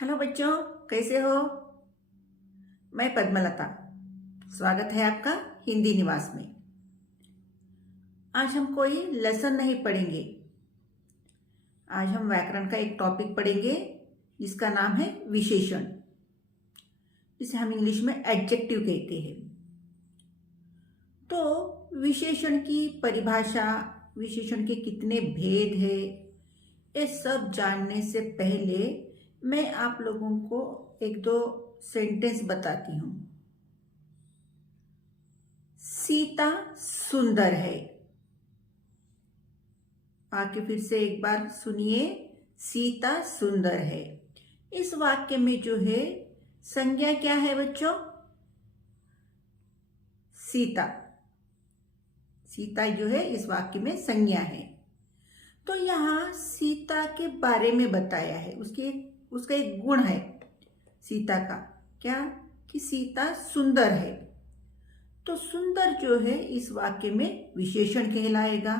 Hello बच्चों, कैसे हो। मैं पद्मलता। स्वागत है आपका हिंदी निवास में। आज हम कोई लेसन नहीं पढ़ेंगे। आज हम व्याकरण का एक टॉपिक पढ़ेंगे जिसका नाम है विशेषण, जिसे हम इंग्लिश में एडजेक्टिव कहते हैं। तो विशेषण की परिभाषा, विशेषण के कितने भेद है, ये सब जानने से पहले मैं आप लोगों को एक दो सेंटेंस बताती हूं। सीता सुंदर है। आके फिर से एक बार सुनिए। सीता सुंदर है। इस वाक्य में जो है संज्ञा क्या है बच्चों? सीता। सीता जो है इस वाक्य में संज्ञा है। तो यहाँ सीता के बारे में बताया है। उसका एक गुण है सीता का, क्या कि सीता सुंदर है। तो सुंदर जो है इस वाक्य में विशेषण कहलाएगा।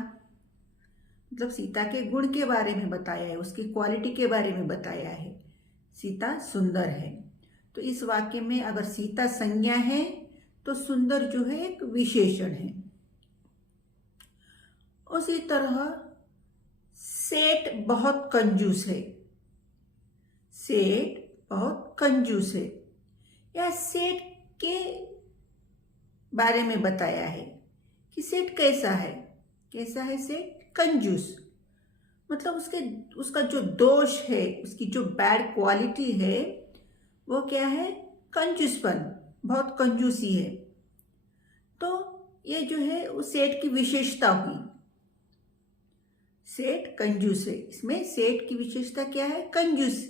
मतलब सीता के गुण के बारे में बताया है, उसकी क्वालिटी के बारे में बताया है। सीता सुंदर है। तो इस वाक्य में अगर सीता संज्ञा है तो सुंदर जो है एक विशेषण है। उसी तरह सेठ बहुत कंजूस है। सेठ बहुत कंजूस है। या सेठ के बारे में बताया है कि सेठ कैसा है। कैसा है सेठ? कंजूस। मतलब उसका जो दोष है, उसकी जो बैड क्वालिटी है वो क्या है? कंजूसपन, बहुत कंजूसी है। तो ये जो है उस सेठ की विशेषता हुई। सेठ कंजूस है, इसमें सेठ की विशेषता क्या है? कंजूस।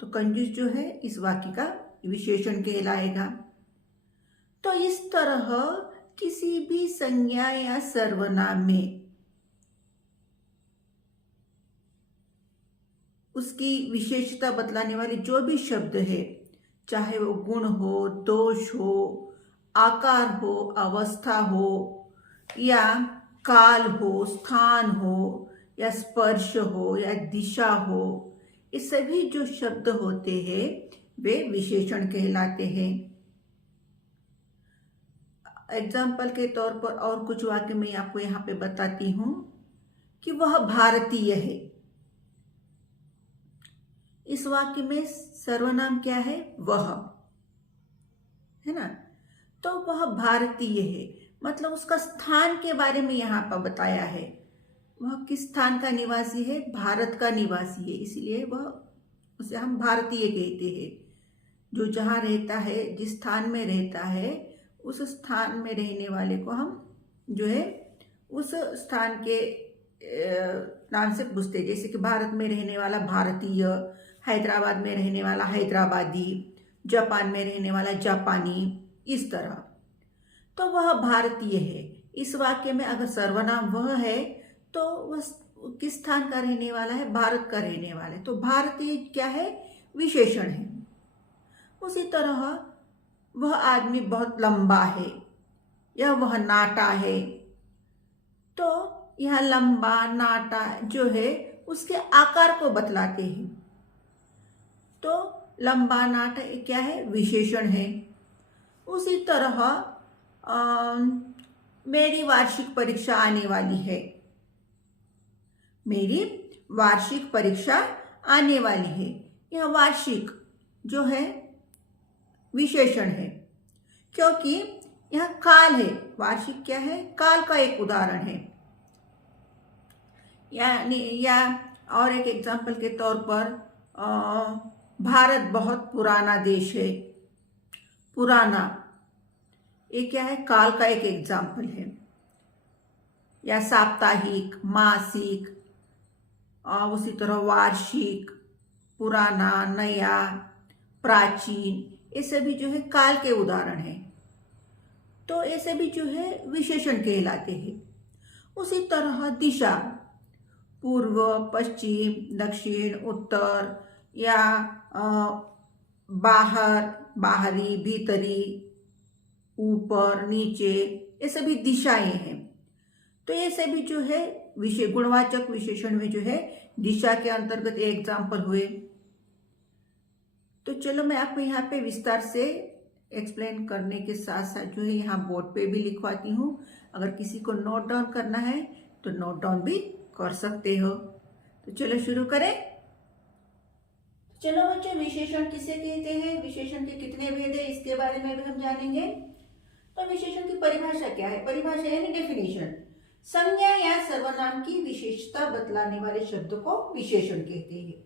तो कंजूस जो है इस वाक्य का विशेषण कहलाएगा। तो इस तरह किसी भी संज्ञा या सर्वनाम में उसकी विशेषता बतलाने वाले जो भी शब्द है, चाहे वो गुण हो, दोष हो, आकार हो, अवस्था हो, या काल हो, स्थान हो, या स्पर्श हो, या दिशा हो, ये सभी जो शब्द होते हैं वे विशेषण कहलाते हैं। एग्जाम्पल के तौर पर और कुछ वाक्य मैं आपको यहाँ पे बताती हूँ कि वह भारतीय है। इस वाक्य में सर्वनाम क्या है? वह है ना। तो वह भारतीय है, मतलब उसका स्थान के बारे में यहाँ पर बताया है। वह किस स्थान का निवासी है? भारत का निवासी है, इसलिए उसे हम भारतीय कहते हैं। जो जहाँ रहता है, जिस स्थान में रहता है, उस स्थान में रहने वाले को हम जो है उस स्थान के नाम से पूछते हैं। जैसे कि भारत में रहने वाला भारतीय, हैदराबाद में रहने वाला हैदराबादी, जापान में रहने वाला जापानी, इस तरह। तो वह भारतीय है। इस वाक्य में अगर सर्वनाम वह है तो वह किस स्थान का रहने वाला है? भारत का रहने वाला है। तो भारतीय क्या है? विशेषण है। उसी तरह वह आदमी बहुत लंबा है, या वह नाटा है। तो यह लंबा, नाटा जो है उसके आकार को बतलाते हैं। तो लंबा, नाटा क्या है? विशेषण है। उसी तरह मेरी वार्षिक परीक्षा आने वाली है। मेरी वार्षिक परीक्षा आने वाली है। यह वार्षिक जो है विशेषण है, क्योंकि यह काल है। वार्षिक क्या है? काल का एक उदाहरण है। या और एक एग्जाम्पल के तौर पर भारत बहुत पुराना देश है। पुराना ये क्या है? काल का एक एग्जाम्पल है। या साप्ताहिक, मासिक, उसी तरह वार्षिक, पुराना, नया, प्राचीन, ये सभी जो है काल के उदाहरण हैं। तो ये सभी जो है विशेषण कहलाते हैं। उसी तरह दिशा, पूर्व, पश्चिम, दक्षिण, उत्तर, या बाहर, बाहरी, भीतरी, ऊपर, नीचे, ये सभी दिशाएं हैं। तो ये सभी जो है गुणवाचक विशेषण में जो है दिशा के अंतर्गत ये एग्जाम्पल हुए। तो चलो मैं आपको यहाँ पे विस्तार से एक्सप्लेन करने के साथ साथ जो है यहाँ बोर्ड पे भी लिखवाती हूँ। अगर किसी को नोट डाउन करना है तो नोट डाउन भी कर सकते हो। तो चलो शुरू करें। चलो बच्चों, विशेषण किसे कहते हैं, विशेषण के कितने भेद है, इसके बारे में भी हम जानेंगे। तो विशेषण की परिभाषा क्या है? परिभाषा यानी डेफिनेशन। संज्ञा या सर्वनाम की विशेषता बतलाने वाले शब्द को विशेषण कहते हैं।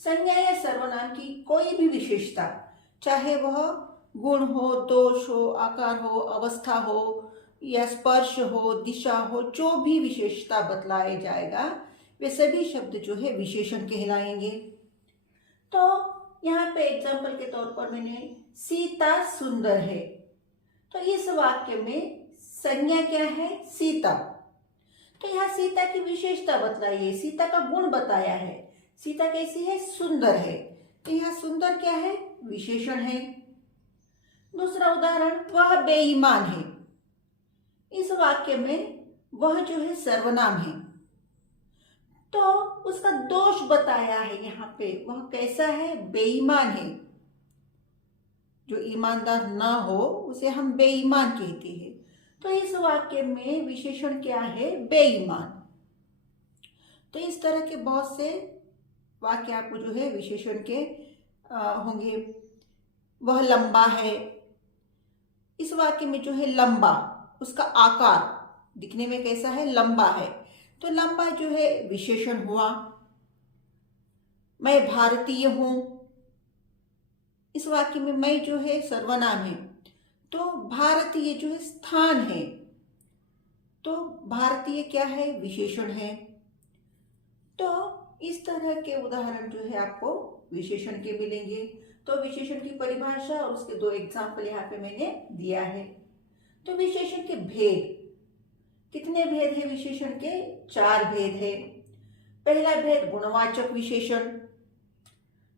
संज्ञा या सर्वनाम की कोई भी विशेषता, चाहे वह गुण हो, दोष हो, आकार हो, अवस्था हो या स्पर्श हो, दिशा हो, जो भी विशेषता बतलाया जाएगा वे सभी शब्द जो है विशेषण कहलाएंगे। तो यहाँ पे एग्जाम्पल के तौर पर मैंने सीता सुंदर है, तो इस वाक्य में संज्ञा क्या है? सीता। तो यहाँ सीता की विशेषता बतलाई है, सीता का गुण बताया है, सीता कैसी है? सुंदर है। तो यहाँ सुंदर क्या है? विशेषण है। दूसरा उदाहरण, वह बेईमान है। इस वाक्य में वह जो है सर्वनाम है, तो उसका दोष बताया है यहाँ पे, वह कैसा है? बेईमान है। जो ईमानदार ना हो उसे हम बेईमान कहते हैं। तो इस वाक्य में विशेषण क्या है? बेईमान। तो इस तरह के बहुत से वाक्य आपको जो है विशेषण के होंगे। वह लंबा है, इस वाक्य में जो है लंबा, उसका आकार दिखने में कैसा है? लंबा है, तो लंबा जो है विशेषण हुआ। मैं भारतीय हूं, इस वाक्य में मैं जो है सर्वनाम है, तो भारतीय जो है स्थान है, तो भारतीय क्या है? विशेषण है। तो इस तरह के उदाहरण जो है आपको विशेषण के मिलेंगे। तो विशेषण की परिभाषा और उसके दो एग्जाम्पल यहाँ पे मैंने दिया है। तो विशेषण के भेद, कितने भेद है विशेषण के? 4 भेद है। पहला भेद गुणवाचक विशेषण,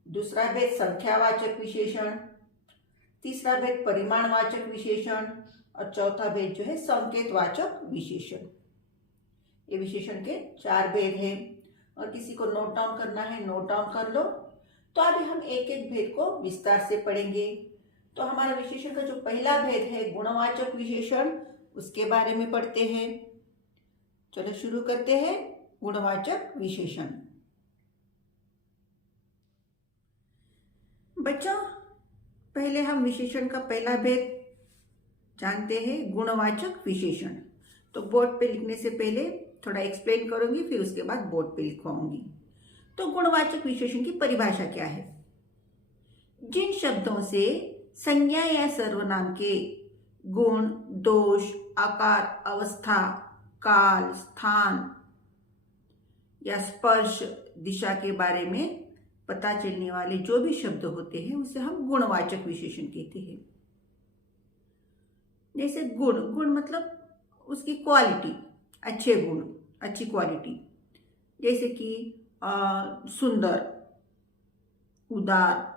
दूसरा भेद संख्यावाचक विशेषण, तीसरा भेद परिमाणवाचक विशेषण और चौथा भेद जो है संकेतवाचक विशेषण। ये विशेषण के 4 भेद हैं। और किसी को नोट डाउन करना है, नोट डाउन कर लो। तो अभी हम एक एक भेद को विस्तार से पढ़ेंगे। तो हमारा विशेषण का जो पहला भेद है गुणवाचक विशेषण, उसके बारे में पढ़ते हैं। चलो शुरू करते हैं। गुणवाचक विशेषण। बच्चों, पहले हम विशेषण का पहला भेद जानते हैं, गुणवाचक विशेषण। तो बोर्ड पे लिखने से पहले थोड़ा एक्सप्लेन करूंगी, फिर उसके बाद बोर्ड पे लिखवाऊंगी। तो गुणवाचक विशेषण की परिभाषा क्या है? जिन शब्दों से संज्ञा या सर्वनाम के गुण, दोष, आकार, अवस्था, काल, स्थान या स्पर्श, दिशा के बारे में पता चलने वाले जो भी शब्द होते हैं उसे हम गुणवाचक विशेषण कहते हैं। जैसे गुण, गुण मतलब उसकी क्वालिटी, अच्छे गुण, अच्छी क्वालिटी। जैसे कि सुंदर, उदार,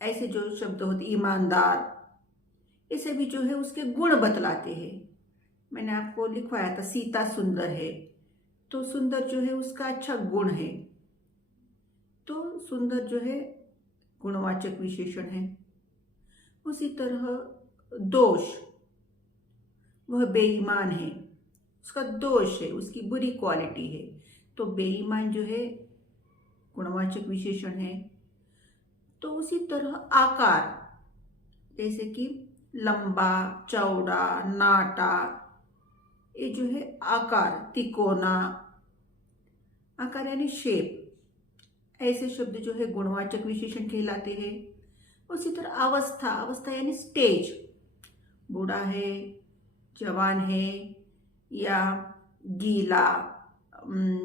ऐसे जो शब्द होते, ईमानदार, इसे भी जो है उसके गुण बतलाते हैं। मैंने आपको लिखवाया था सीता सुंदर है, तो सुंदर जो है उसका अच्छा गुण है, तो सुंदर जो है गुणवाचक विशेषण है। उसी तरह दोष, वह बेईमान है, उसका दोष है, उसकी बुरी क्वालिटी है, तो बेईमान जो है गुणवाचक विशेषण है। तो उसी तरह आकार, जैसे कि लंबा, चौड़ा, नाटा, ये जो है आकार, तिकोना, आकार यानी शेप, ऐसे शब्द जो है गुणवाचक विशेषण कहलाते हैं। उसी तरह अवस्था, अवस्था यानी स्टेज, बूढ़ा है, जवान है या गीला,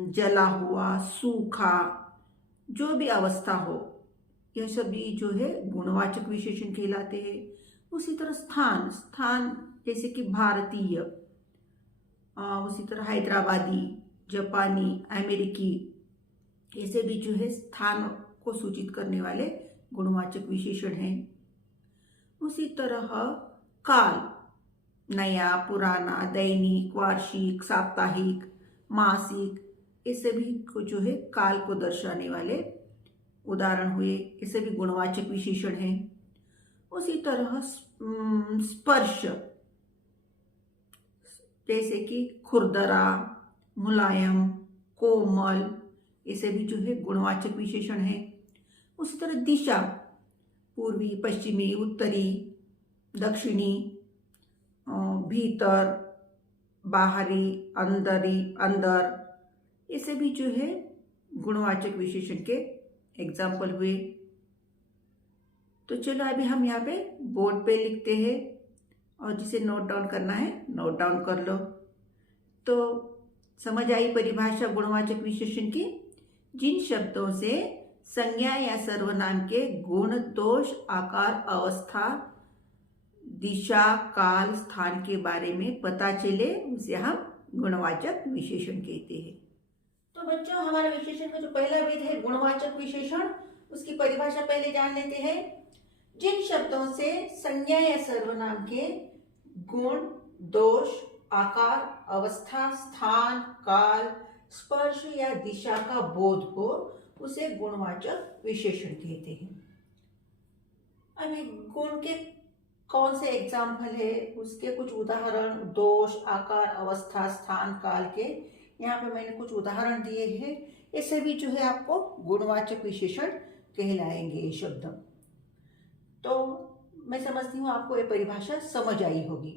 जला हुआ, सूखा, जो भी अवस्था हो, यह सभी जो है गुणवाचक विशेषण कहलाते हैं। उसी तरह स्थान, स्थान जैसे कि भारतीय, उसी तरह हैदराबादी, जापानी, अमेरिकी, ऐसे भी जो है स्थान को सूचित करने वाले गुणवाचक विशेषण हैं। उसी तरह काल, नया, पुराना, दैनिक, वार्षिक, साप्ताहिक, मासिक, ये सभी को जो है काल को दर्शाने वाले उदाहरण हुए, इसे भी गुणवाचक विशेषण है। उसी तरह स्पर्श, जैसे कि खुरदरा, मुलायम, कोमल, इसे भी जो है गुणवाचक विशेषण है। उसी तरह दिशा, पूर्वी, पश्चिमी, उत्तरी, दक्षिणी, भीतर, बाहरी, अंदर, इसे भी जो है गुणवाचक विशेषण के एग्जाम्पल हुए। तो चलो अभी हम यहाँ पे बोर्ड पे लिखते हैं, और जिसे नोट डाउन करना है नोट डाउन कर लो। तो समझ आई परिभाषा गुणवाचक विशेषण की? जिन शब्दों से संज्ञा या सर्वनाम के गुण, दोष, आकार, अवस्था, दिशा, काल, स्थान के बारे में पता चले, उसे हम गुणवाचक विशेषण कहते हैं। तो बच्चों, हमारे विशेषण का जो पहला भेद है गुणवाचक विशेषण, उसकी परिभाषा पहले जान लेते हैं। जिन शब्दों से संज्ञा या सर्वनाम के गुण, दोष, आकार, अवस्था, स्थान, काल, स्पर्श या दिशा का बोध हो, उसे गुणवाचक विशेषण कहते हैं। अभी गुण के कौन से एग्जाम्पल है, उसके कुछ उदाहरण, दोष, आकार, अवस्था, स्थान, काल के यहाँ पे मैंने कुछ उदाहरण दिए हैं। ऐसे भी जो है आपको गुणवाचक विशेषण कहलाएंगे ये शब्द। तो मैं समझती हूँ आपको ये परिभाषा समझ आई होगी।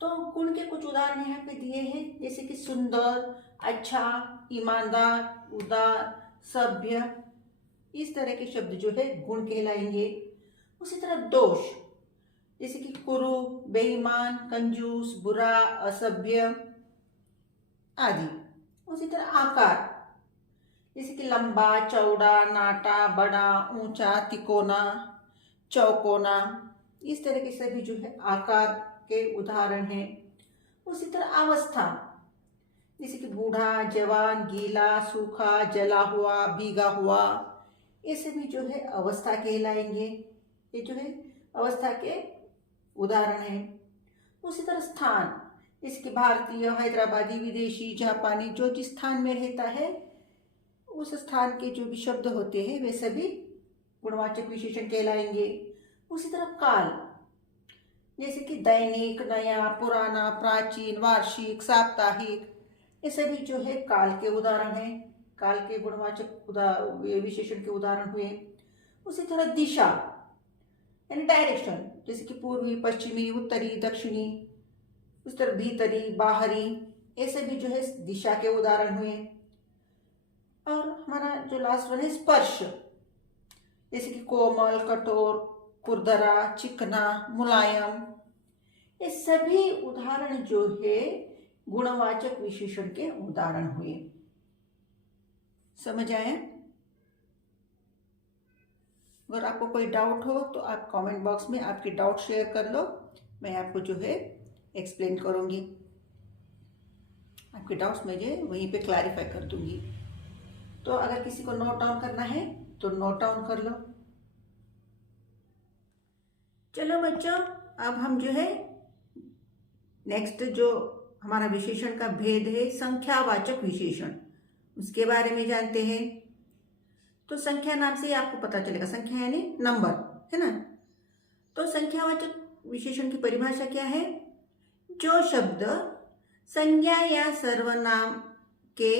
तो गुण के कुछ उदाहरण यहाँ पे दिए हैं, जैसे कि सुंदर, अच्छा, ईमानदार, उदार, सभ्य, इस तरह के शब्द जो है गुण कहलाएंगे। उसी तरह दोष, जैसे कि कुरूप, बेईमान, कंजूस, बुरा, असभ्य आदि। उसी तरह आकार, जैसे कि लंबा, चौड़ा, नाटा, बड़ा, ऊंचा, तिकोना, चौकोना, इस तरह के सभी जो है आकार के उदाहरण हैं। उसी तरह अवस्था, जैसे कि बूढ़ा, जवान, गीला, सूखा, जला हुआ, भीगा हुआ, ये सभी जो है अवस्था कहलाएंगे। ये जो है अवस्था के उदाहरण हैं। उसी तरह स्थान, जैसे कि भारतीय, हैदराबादी, विदेशी, जापानी, जो जिस स्थान में रहता है उस स्थान के जो भी शब्द होते हैं वे सभी गुणवाचक विशेषण कहलाएंगे। उसी तरह काल, जैसे कि दैनिक, नया, पुराना, प्राचीन, वार्षिक, साप्ताहिक, ये सभी जो है काल के उदाहरण हैं, काल के गुणवाचक विशेषण के उदाहरण हुए। उसी तरह दिशा यानी डायरेक्शन, जैसे कि पूर्वी, पश्चिमी, उत्तरी, दक्षिणी, उस तरह भीतरी, बाहरी, ऐसे भी जो है दिशा के उदाहरण हुए। और हमारा जो लास्ट वन है स्पर्श, जैसे कि कोमल, कठोर, खुरदरा, चिकना, मुलायम, ये सभी उदाहरण जो है गुणवाचक विशेषण के उदाहरण हुए। समझ आए? अगर आपको कोई डाउट हो तो आप कमेंट बॉक्स में आपके डाउट शेयर कर लो, मैं आपको जो है एक्सप्लेन करूंगी, आपके डाउट्स मुझे वहीं पे क्लैरिफाई कर दूंगी। तो अगर किसी को नोट डाउन करना है तो नोट डाउन कर लो। चलो बच्चों, अब हम जो है नेक्स्ट जो हमारा विशेषण का भेद है संख्यावाचक विशेषण, उसके बारे में जानते हैं। तो संख्या नाम से ही आपको पता चलेगा, संख्या यानी नंबर, है ना। तो संख्यावाचक विशेषण की परिभाषा क्या है? जो शब्द संज्ञा या सर्वनाम के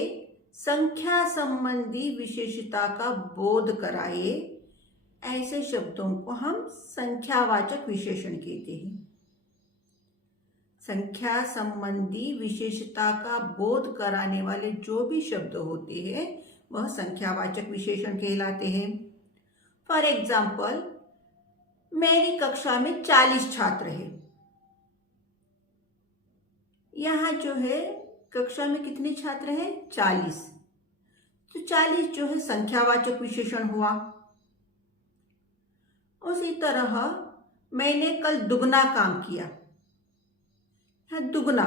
संख्या संबंधी विशेषता का बोध कराए, ऐसे शब्दों को हम संख्यावाचक विशेषण कहते हैं। संख्या संबंधी विशेषता का बोध कराने वाले जो भी शब्द होते हैं वह संख्यावाचक विशेषण कहलाते हैं। फॉर एग्जाम्पल, मेरी कक्षा में 40 छात्र हैं। यहाँ जो है कक्षा में कितने छात्र हैं? 40। तो 40 जो है संख्यावाचक विशेषण हुआ। उसी तरह मैंने कल दुगना काम किया। दुगना,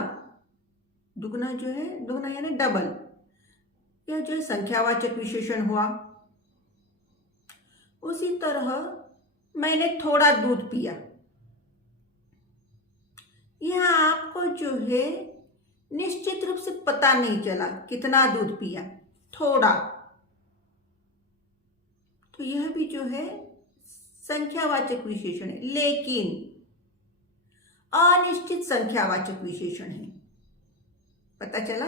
दुगना जो है, दुगना यानी डबल, यह जो है संख्यावाचक विशेषण हुआ। उसी तरह मैंने थोड़ा दूध पिया। यहाँ आपको जो है निश्चित रूप से पता नहीं चला कितना दूध पिया, थोड़ा। तो यह भी जो है संख्यावाचक विशेषण है, लेकिन अनिश्चित संख्यावाचक विशेषण है। पता चला?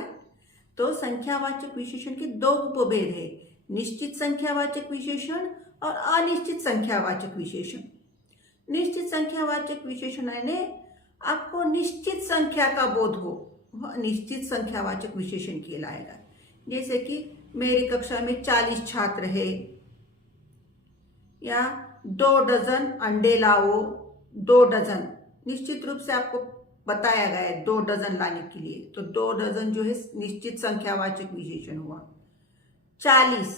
तो संख्यावाचक विशेषण के दो उपभेद है, निश्चित संख्यावाचक विशेषण और अनिश्चित संख्यावाचक विशेषण। निश्चित संख्यावाचक विशेषण यानी आपको निश्चित संख्या का बोध हो, वह निश्चित संख्यावाचक विशेषण कहलाएगा। जैसे कि मेरी कक्षा में 40 छात्र है, या 2 डजन अंडे लाओ, 2 डजन निश्चित रूप से आपको बताया गया है 2 डजन लाने के लिए, तो 2 डजन जो है निश्चित संख्यावाचक विशेषण हुआ। 40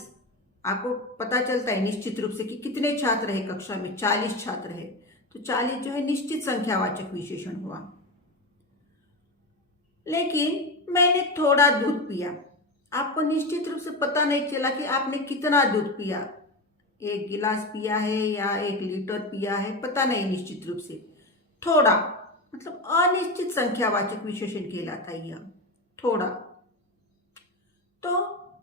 आपको पता चलता है निश्चित रूप से कि कितने छात्र है कक्षा में, 40 छात्र है, तो 40 जो है निश्चित संख्यावाचक विशेषण हुआ। लेकिन मैंने थोड़ा दूध पिया, आपको निश्चित रूप से पता नहीं चला कि आपने कितना दूध पिया, 1 गिलास पिया है या 1 लीटर पिया है, पता नहीं निश्चित रूप से। थोड़ा मतलब अनिश्चित संख्यावाचक विशेषण कहलाता है यह थोड़ा। तो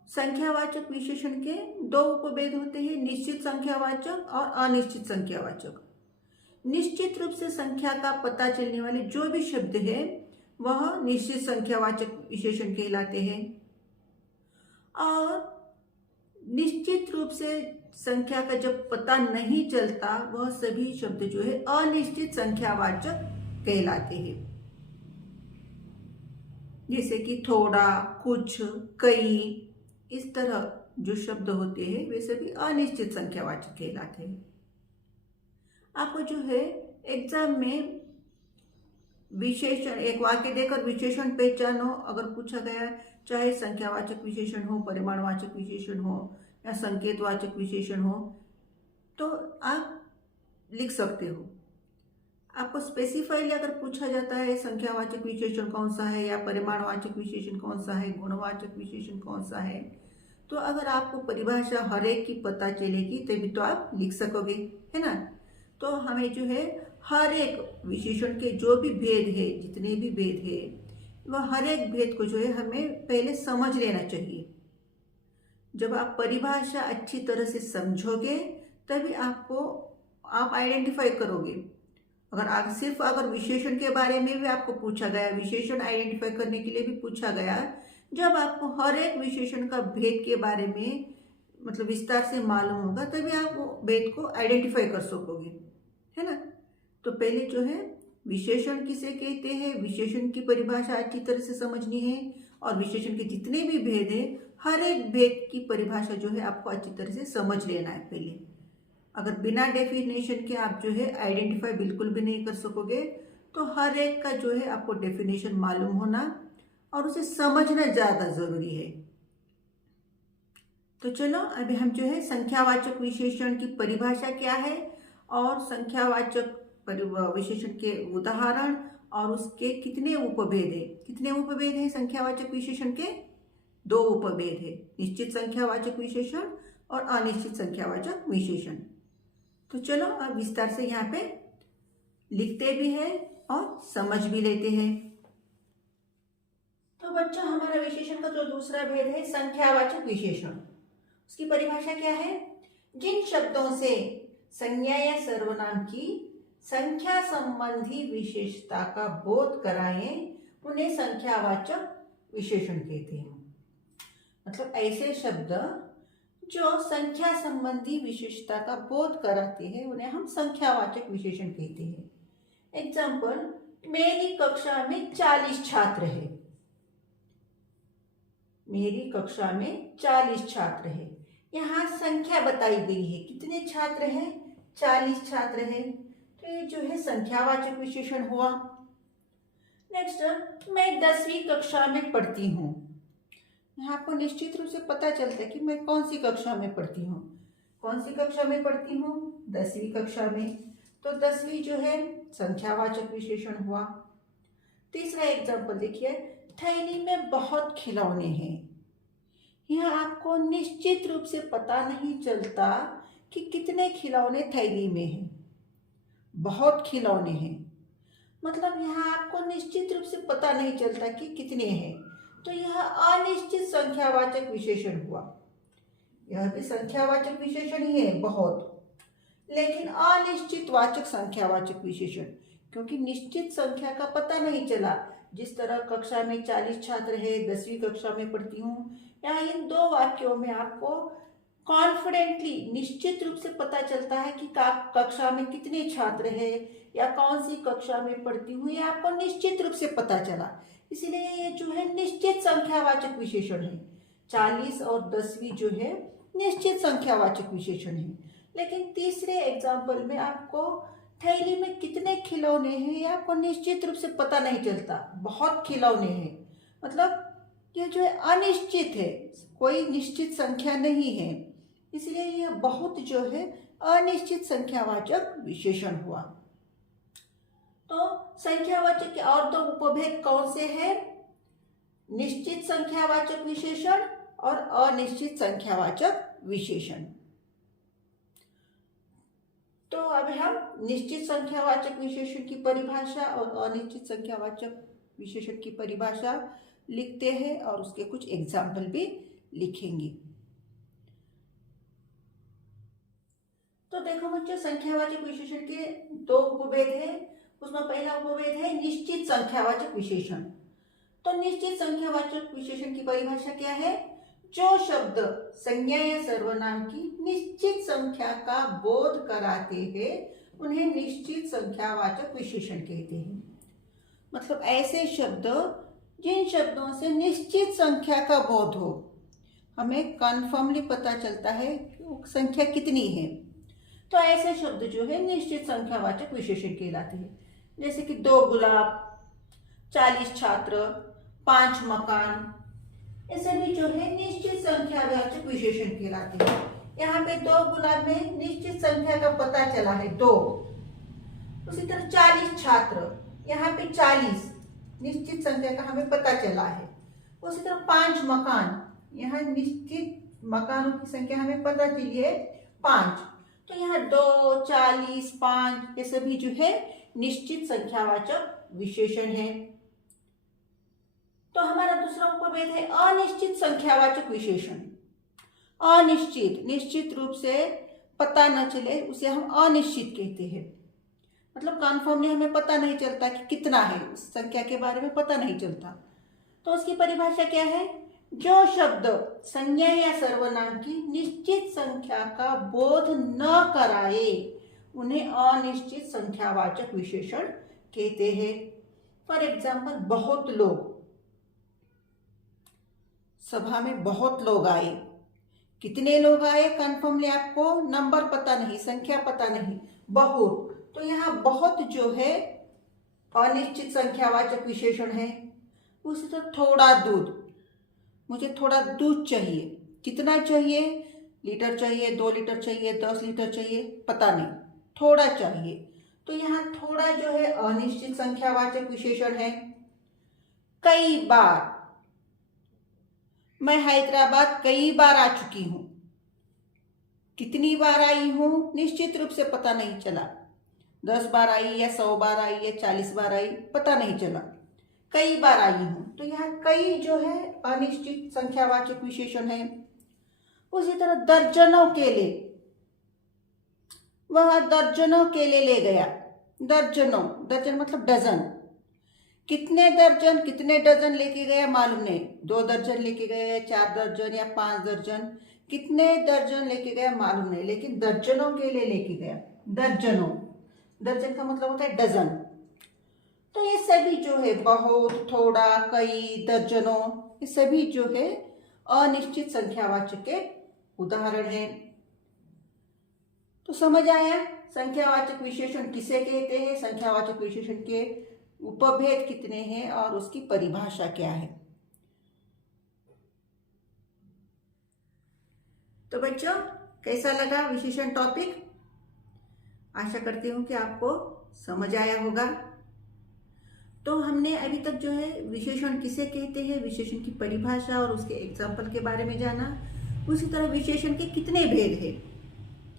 संख्यावाचक विशेषण के दो उपभेद होते हैं, निश्चित संख्यावाचक और अनिश्चित संख्यावाचक। निश्चित रूप से संख्या का पता चलने वाले जो भी शब्द है वह निश्चित संख्यावाचक विशेषण कहलाते हैं, और निश्चित रूप से संख्या का जब पता नहीं चलता वह सभी शब्द जो है अनिश्चित संख्यावाचक कहलाते हैं। जैसे कि थोड़ा, कुछ, कई, इस तरह जो शब्द होते हैं वे सभी अनिश्चित संख्यावाचक कहलाते हैं। आपको जो है एग्जाम में विशेषण, एक वाक्य देकर विशेषण पहचानो अगर पूछा गया, चाहे संख्यावाचक विशेषण हो, परिमाणवाचक विशेषण हो या संकेतवाचक विशेषण हो, तो आप लिख सकते हो। आपको स्पेसिफाइली अगर पूछा जाता है संख्यावाचक विशेषण कौन सा है या परिमाणवाचक विशेषण कौन सा है, गुणवाचक विशेषण कौन सा है, तो अगर आपको परिभाषा हर एक की पता चलेगी तभी तो आप लिख सकोगे, है ना। तो हमें जो है हर एक विशेषण के जो भी भेद है, जितने भी भेद है, वह हर एक भेद को जो है हमें पहले समझ लेना चाहिए। जब आप परिभाषा अच्छी तरह से समझोगे तभी आप आइडेंटिफाई करोगे। अगर सिर्फ अगर विशेषण के बारे में भी आपको पूछा गया, विशेषण आइडेंटिफाई करने के लिए भी पूछा गया, जब आपको हर एक विशेषण का भेद के बारे में मतलब विस्तार से मालूम होगा तभी आप वो भेद को आइडेंटिफाई कर सकोगे, है ना। तो पहले जो है विशेषण किसे कहते हैं, विशेषण की परिभाषा अच्छी तरह से समझनी है, और विशेषण के जितने भी भेद है हर एक भेद की परिभाषा जो है आपको अच्छी तरह से समझ लेना है पहले। अगर बिना डेफिनेशन के आप जो है आइडेंटिफाई बिल्कुल भी नहीं कर सकोगे, तो हर एक का जो है आपको डेफिनेशन मालूम होना और उसे समझना ज़्यादा ज़रूरी है। तो चलो अभी हम जो है संख्यावाचक विशेषण की परिभाषा क्या है और संख्यावाचक विशेषण के उदाहरण और उसके कितने उपभेद है। कितने उपभेद है संख्यावाचक विशेषण के? 2 उपभेद है, निश्चित संख्यावाचक विशेषण और अनिश्चित संख्यावाचक विशेषण। तो चलो अब विस्तार से यहाँ पे लिखते भी हैं और समझ भी लेते हैं। तो बच्चों हमारा विशेषण का जो दूसरा भेद है संख्यावाचक विशेषण, उसकी परिभाषा क्या है? जिन शब्दों से संज्ञा या सर्वनाम की संख्या संबंधी विशेषता का बोध कराएं उन्हें संख्यावाचक विशेषण कहते हैं। मतलब ऐसे शब्द जो संख्या संबंधी विशेषता का बोध कराते हैं उन्हें हम संख्यावाचक विशेषण कहते हैं। एग्जाम्पल, मेरी कक्षा में 40 छात्र है। मेरी कक्षा में 40 छात्र है, यहाँ संख्या बताई गई है, कितने छात्र हैं? 40 छात्र हैं, तो ये जो है संख्यावाचक विशेषण हुआ। नेक्स्ट, मैं 10वीं कक्षा में पढ़ती हूँ। यहाँ आपको निश्चित रूप से पता चलता है कि मैं कौन सी कक्षा में पढ़ती हूँ। कौन सी कक्षा में पढ़ती हूँ? 10वीं कक्षा में, तो 10वीं जो है संख्यावाचक विशेषण हुआ। तीसरा एग्जाम्पल देखिए, थैली में बहुत खिलौने हैं। यहाँ आपको निश्चित रूप से पता नहीं चलता कि कितने खिलौने थैली में हैं। बहुत खिलौने हैं, मतलब यहाँ आपको निश्चित रूप से पता नहीं चलता कि कितने हैं, तो यह अनिश्चित संख्यावाचक विशेषण हुआ। यह भी संख्यावाचक विशेषण ही है बहुत। लेकिन अनिश्चित वाचक संख्यावाचक विशेषण, क्योंकि निश्चित संख्या का पता नहीं चला। जिस तरह कक्षा में 40 छात्र है, 10वीं कक्षा में पढ़ती हूँ, या इन दो वाक्यों में आपको कॉन्फिडेंटली निश्चित रूप से पता चलता है कि कक्षा में कितने छात्र हैं या कौन सी कक्षा में पढ़ती हूँ, ये आपको निश्चित रूप से पता चला। इसीलिए ये जो है निश्चित संख्यावाचक विशेषण है। 40 और 10वीं जो है निश्चित संख्यावाचक विशेषण है। लेकिन तीसरे एग्जाम्पल में आपको थैली में कितने खिलौने हैं ये आपको निश्चित रूप से पता नहीं चलता। बहुत खिलौने हैं, मतलब ये जो है अनिश्चित है, कोई निश्चित संख्या नहीं है। इसलिए यह बहुत जो है अनिश्चित संख्यावाचक विशेषण हुआ। तो संख्यावाचक के और दो उपभेद कौन से हैं? निश्चित संख्यावाचक विशेषण और अनिश्चित संख्यावाचक विशेषण। तो अब हम निश्चित संख्यावाचक विशेषण की परिभाषा और अनिश्चित संख्यावाचक विशेषण की परिभाषा लिखते हैं और उसके कुछ एग्जाम्पल भी लिखेंगे। तो देखो बच्चों, संख्यावाचक विशेषण के दो उपभेद हैं। उसमें पहला उपभेद है निश्चित संख्यावाचक विशेषण। तो निश्चित संख्यावाचक विशेषण की परिभाषा क्या है? जो शब्द संज्ञा या सर्वनाम की निश्चित संख्या का बोध कराते हैं उन्हें निश्चित संख्यावाचक विशेषण कहते हैं। मतलब ऐसे शब्द जिन शब्दों से निश्चित संख्या का बोध हो, हमें कन्फर्मली पता चलता है कि वो संख्या कितनी है, तो ऐसे शब्द जो है निश्चित संख्यावाचक विशेषण कहलाते हैं। जैसे कि 2 गुलाब, 40 छात्र, 5 मकान, ऐसे भी जो है निश्चित संख्यावाचक विशेषण कहलाते हैं। यहाँ पे 2 गुलाब में निश्चित संख्या का पता चला है 2। उसी तरह 40 छात्र, यहाँ पे 40 निश्चित संख्या का हमें पता चला है। उसी तरह 5 मकान, यहाँ निश्चित मकानों की संख्या हमें पता चली है 5। तो यहाँ 2, 40, 5 ये सभी जो है निश्चित संख्यावाचक विशेषण है। तो हमारा दूसरा उपभेद है अनिश्चित संख्यावाचक विशेषण। अनिश्चित, निश्चित रूप से पता न चले उसे हम अनिश्चित कहते हैं। मतलब कन्फर्मली हमें पता नहीं चलता कि कितना है, उस संख्या के बारे में पता नहीं चलता। तो उसकी परिभाषा क्या है? जो शब्द संज्ञा या सर्वनाम की निश्चित संख्या का बोध न कराए उन्हें अनिश्चित संख्यावाचक विशेषण कहते हैं। फॉर एग्जाम्पल, बहुत लोग, सभा में बहुत लोग आए। कितने लोग आए कन्फर्मली आपको नंबर पता नहीं, संख्या पता नहीं, बहुत। तो यहाँ बहुत जो है अनिश्चित संख्यावाचक विशेषण है। उसी तरह थोड़ा दूध, मुझे थोड़ा दूध चाहिए। कितना चाहिए? लीटर चाहिए, 2 लीटर चाहिए, 10 लीटर चाहिए, पता नहीं, थोड़ा चाहिए। तो यहाँ थोड़ा जो है अनिश्चित संख्यावाचक विशेषण है। कई बार, मैं हैदराबाद कई बार आ चुकी हूँ। कितनी बार आई हूँ निश्चित रूप से पता नहीं चला। 10 बार आई या 100 बार आई या 40 बार आई, पता नहीं चला। कई बार आई हूँ, तो यहाँ कई जो है अनिश्चित संख्यावाचक विशेषण है। उसी तरह दर्जनों केले, वह दर्जनों केले ले गया। दर्जनों, दर्जन मतलब डजन। कितने दर्जन, कितने डजन लेके गया मालूम नहीं। 2 दर्जन लेके गया, 4 दर्जन या 5 दर्जन, कितने दर्जन लेके गया मालूम नहीं, लेकिन दर्जनों केले लेके गया। दर्जनों, दर्जन का मतलब होता है डजन। तो ये सभी जो है बहुत, थोड़ा, कई, दर्जनों, ये सभी जो है अनिश्चित संख्यावाचक के उदाहरण हैं। तो समझ आया संख्यावाचक विशेषण किसे कहते हैं, संख्यावाचक विशेषण के उपभेद कितने हैं और उसकी परिभाषा क्या है। तो बच्चों, कैसा लगा विशेषण टॉपिक? आशा करती हूँ कि आपको समझ आया होगा। तो हमने अभी तक जो है विशेषण किसे कहते हैं, विशेषण की परिभाषा और उसके एग्जाम्पल के बारे में जाना। उसी तरह विशेषण के कितने भेद हैं?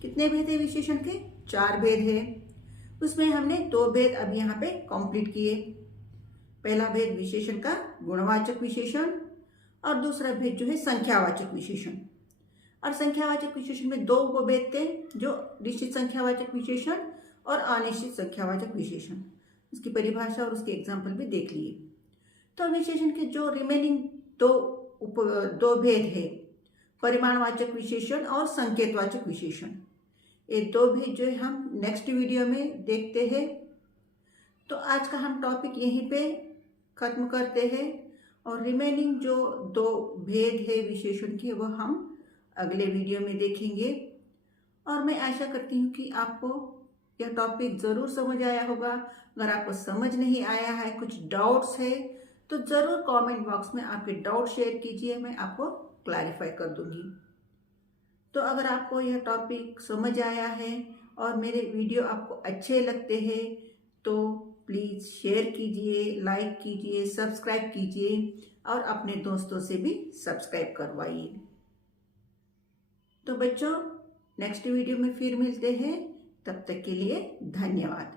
कितने भेद है विशेषण के? 4 भेद है। उसमें हमने 2 भेद अब यहाँ पे कंप्लीट किए। पहला भेद विशेषण का गुणवाचक विशेषण और दूसरा भेद जो है संख्यावाचक विशेषण। और संख्यावाचक विशेषण में दो उपभेद थे, जो निश्चित संख्यावाचक विशेषण और अनिश्चित संख्यावाचक विशेषण। उसकी परिभाषा और उसके एग्जाम्पल भी देख लिए। तो विशेषण के जो रिमेनिंग दो भेद है, परिमाणवाचक विशेषण और संकेतवाचक विशेषण, ये दो भेद जो है हम नेक्स्ट वीडियो में देखते हैं। तो आज का हम टॉपिक यहीं पे खत्म करते हैं और रिमेनिंग जो दो भेद है विशेषण के वो हम अगले वीडियो में देखेंगे। और मैं आशा करती हूँ कि आपको यह टॉपिक ज़रूर समझ आया होगा। अगर आपको समझ नहीं आया है, कुछ डाउट्स है, तो ज़रूर कमेंट बॉक्स में आपके डाउट शेयर कीजिए, मैं आपको क्लैरिफाई कर दूंगी। तो अगर आपको यह टॉपिक समझ आया है और मेरे वीडियो आपको अच्छे लगते हैं तो प्लीज़ शेयर कीजिए, लाइक कीजिए, सब्सक्राइब कीजिए और अपने दोस्तों से भी सब्सक्राइब करवाइए। तो बच्चों, नेक्स्ट वीडियो में फिर मिलते हैं, तब तक के लिए धन्यवाद।